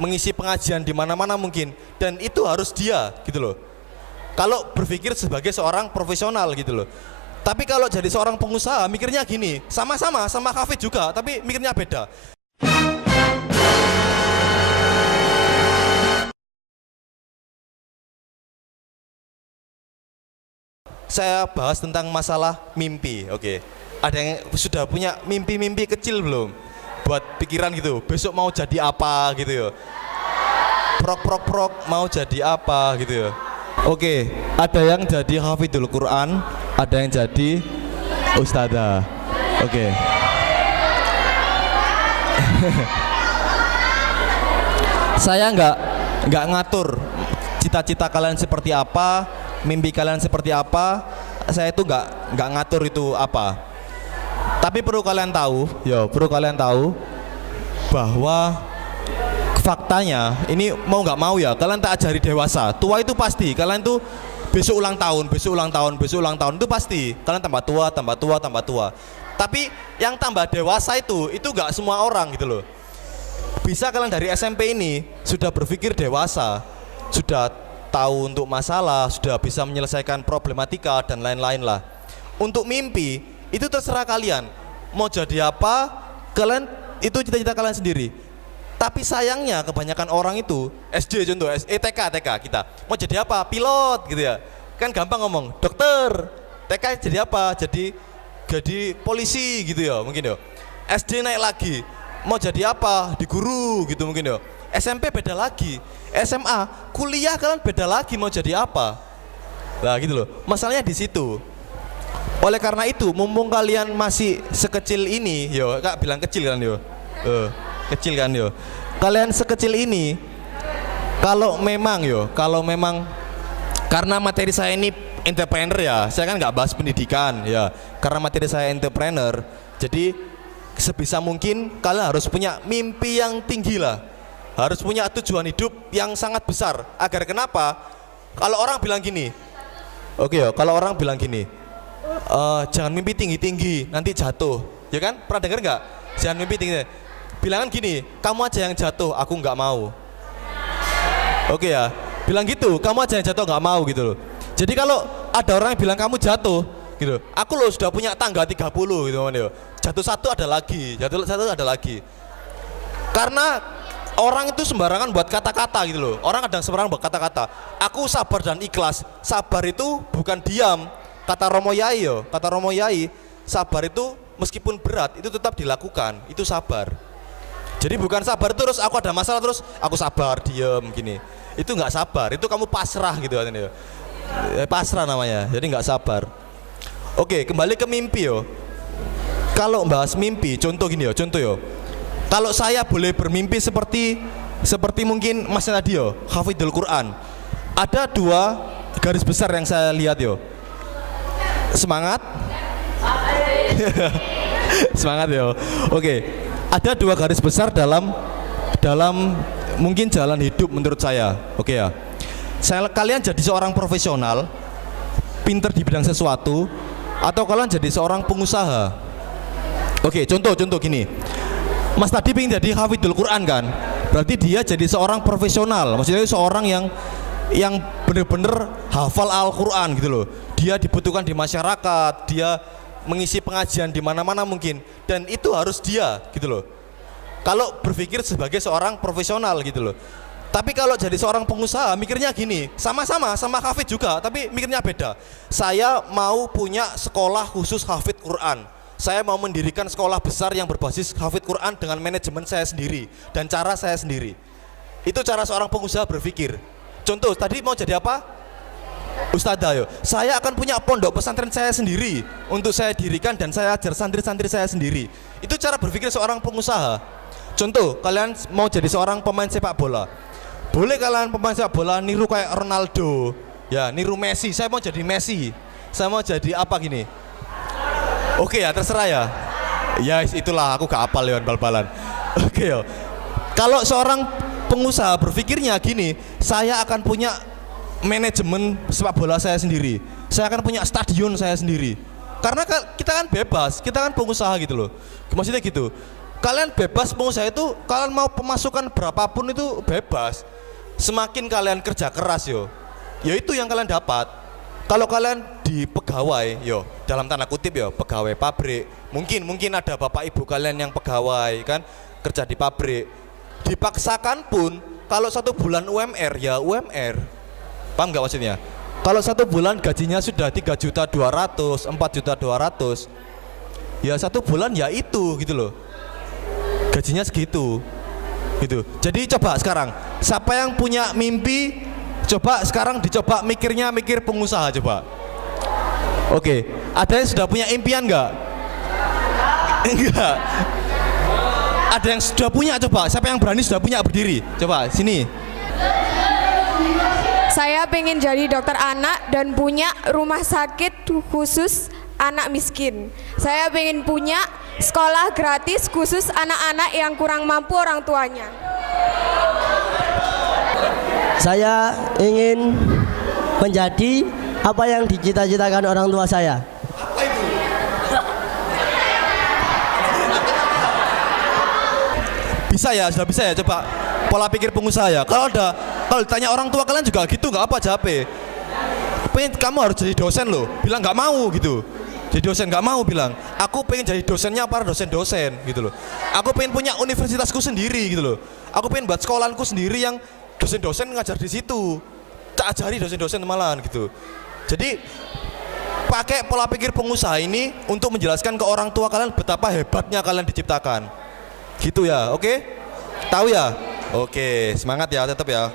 mengisi pengajian di mana-mana mungkin, dan itu harus dia gitu loh. Kalau berpikir sebagai seorang profesional gitu loh. Tapi kalau jadi seorang pengusaha mikirnya gini, sama-sama sama Hafid juga, tapi mikirnya beda. Saya bahas tentang masalah mimpi, oke. Ada yang sudah punya mimpi-mimpi kecil belum? Buat pikiran gitu, besok mau jadi apa gitu ya. Prok mau jadi apa gitu ya. Oke, ada yang jadi hafidul Quran, ada yang jadi ustadzah. Oke. Saya nggak ngatur cita-cita kalian seperti apa, mimpi kalian seperti apa. Saya itu nggak ngatur itu apa. Tapi perlu kalian tahu, bahwa faktanya ini mau nggak mau ya kalian tak ajari dewasa. Tua itu pasti kalian tuh besok ulang tahun itu pasti kalian tambah tua. Tapi yang tambah dewasa itu nggak semua orang gitu loh. Bisa kalian dari SMP ini sudah berpikir dewasa, sudah tahu untuk masalah, sudah bisa menyelesaikan problematika dan lain-lain lah. Untuk mimpi itu terserah kalian mau jadi apa, kalian itu cita-cita kalian sendiri. Tapi sayangnya kebanyakan orang itu SD contoh, TK kita mau jadi apa, pilot gitu ya, kan gampang ngomong dokter. TK jadi apa, jadi polisi gitu ya mungkin ya. SD naik lagi mau jadi apa, di guru gitu mungkin ya. SMP beda lagi, SMA kuliah kalian beda lagi mau jadi apa. Nah gitu loh, masalahnya di situ. Oleh karena itu mumpung kalian masih sekecil ini, yo kak bilang kecil kan yo, kecil kan yo. Kalian sekecil ini, kalau memang karena materi saya ini entrepreneur ya, saya kan nggak bahas pendidikan ya. Karena materi saya entrepreneur, jadi sebisa mungkin kalian harus punya mimpi yang tinggi lah, harus punya tujuan hidup yang sangat besar. Agar kenapa? Kalau orang bilang gini, kalau orang bilang gini, jangan mimpi tinggi-tinggi, nanti jatuh. Ya kan? Pernah dengar nggak? Jangan mimpi tinggi. Bilangan gini, kamu aja yang jatuh, aku nggak mau. Oke ya, bilang gitu, kamu aja yang jatuh nggak mau gitu loh. Jadi kalau ada orang yang bilang kamu jatuh, gitu, aku loh sudah punya tangga 30 gitu kan. Jatuh satu ada lagi, jatuh satu ada lagi. Karena orang itu sembarangan buat kata-kata gitu loh. Orang kadang sembarangan buat kata-kata. Aku sabar dan ikhlas. Sabar itu bukan diam. Kata Romo Yai, sabar itu meskipun berat itu tetap dilakukan. Itu sabar. Jadi bukan sabar terus aku ada masalah terus aku sabar diam gini. Itu nggak sabar. Itu kamu pasrah gitu kan. Pasrah namanya. Jadi nggak sabar. Oke, kembali ke mimpi yo. Kalau bahas mimpi, contoh gini yo, kalau saya boleh bermimpi seperti mungkin Mas tadi yo, hafidul Quran. Ada 2 garis besar yang saya lihat yo. Semangat. Semangat yo. Oke. Ada 2 garis besar dalam mungkin jalan hidup menurut saya. Oke ya. Kalian jadi seorang profesional, pinter di bidang sesuatu, atau kalian jadi seorang pengusaha. Oke, contoh gini. Mas tadi pengen jadi hafidul Quran kan? Berarti dia jadi seorang profesional. Maksudnya seorang yang benar-benar hafal Al-Quran gitu loh. Dia dibutuhkan di masyarakat, dia mengisi pengajian di mana-mana mungkin, dan itu harus dia gitu loh. Kalau berpikir sebagai seorang profesional gitu loh. Tapi kalau jadi seorang pengusaha mikirnya gini, sama-sama sama Hafid juga, tapi mikirnya beda. Saya mau punya sekolah khusus Hafid Quran. Saya mau mendirikan sekolah besar yang berbasis Hafid Quran dengan manajemen saya sendiri dan cara saya sendiri. Itu cara seorang pengusaha berpikir. Contoh, tadi mau jadi apa? Ustadzah yo. Saya akan punya pondok pesantren saya sendiri untuk saya dirikan dan saya ajar santri-santri saya sendiri. Itu cara berpikir seorang pengusaha. Contoh, kalian mau jadi seorang pemain sepak bola. Boleh kalian pemain sepak bola niru kayak Ronaldo, ya niru Messi. Saya mau jadi Messi. Saya mau jadi apa gini? Oke ya, terserah ya. Ya itulah, aku gak hafal ya bal-balan. Oke yo. Kalau seorang pengusaha berpikirnya gini, saya akan punya manajemen sepak bola saya sendiri. Saya akan punya stadion saya sendiri. Karena kita kan bebas, kita kan pengusaha gitu loh. Maksudnya gitu. kalian bebas pengusaha itu, kalian mau pemasukan berapapun itu bebas. Semakin kalian kerja keras ya itu yang kalian dapat. Kalau kalian di pegawai dalam tanda kutip pegawai pabrik, mungkin ada bapak ibu kalian yang pegawai kan, kerja di pabrik, dipaksakan pun kalau 1 bulan UMR ya UMR, paham nggak maksudnya? Kalau 1 bulan gajinya sudah 3.200.000, 4.200.000, ya 1 bulan ya itu gitu loh, gajinya segitu gitu. Jadi coba sekarang siapa yang punya mimpi, coba sekarang dicoba mikir pengusaha coba. Oke, ada yang sudah punya impian nggak? Enggak. Ada yang sudah punya, coba siapa yang berani sudah punya, berdiri coba sini. Saya pengen jadi dokter anak dan punya rumah sakit khusus anak miskin. Saya pengen punya sekolah gratis khusus anak-anak yang kurang mampu orang tuanya. Saya ingin menjadi apa yang dicita-citakan orang tua saya. Bisa ya, sudah bisa ya, coba pola pikir pengusaha ya. Kalau ditanya orang tua kalian juga gitu, nggak apa capek. Pengen kamu harus jadi dosen loh, bilang nggak mau gitu. Jadi dosen nggak mau, bilang aku pengen jadi dosennya para dosen-dosen gitu loh. Aku pengen punya universitasku sendiri gitu loh. Aku pengen buat sekolahanku sendiri yang dosen-dosen ngajar di situ, tak ajari dosen-dosen malahan gitu. Jadi pakai pola pikir pengusaha ini untuk menjelaskan ke orang tua kalian betapa hebatnya kalian diciptakan. Gitu ya, oke? Tahu ya? Oke, semangat ya tetap ya.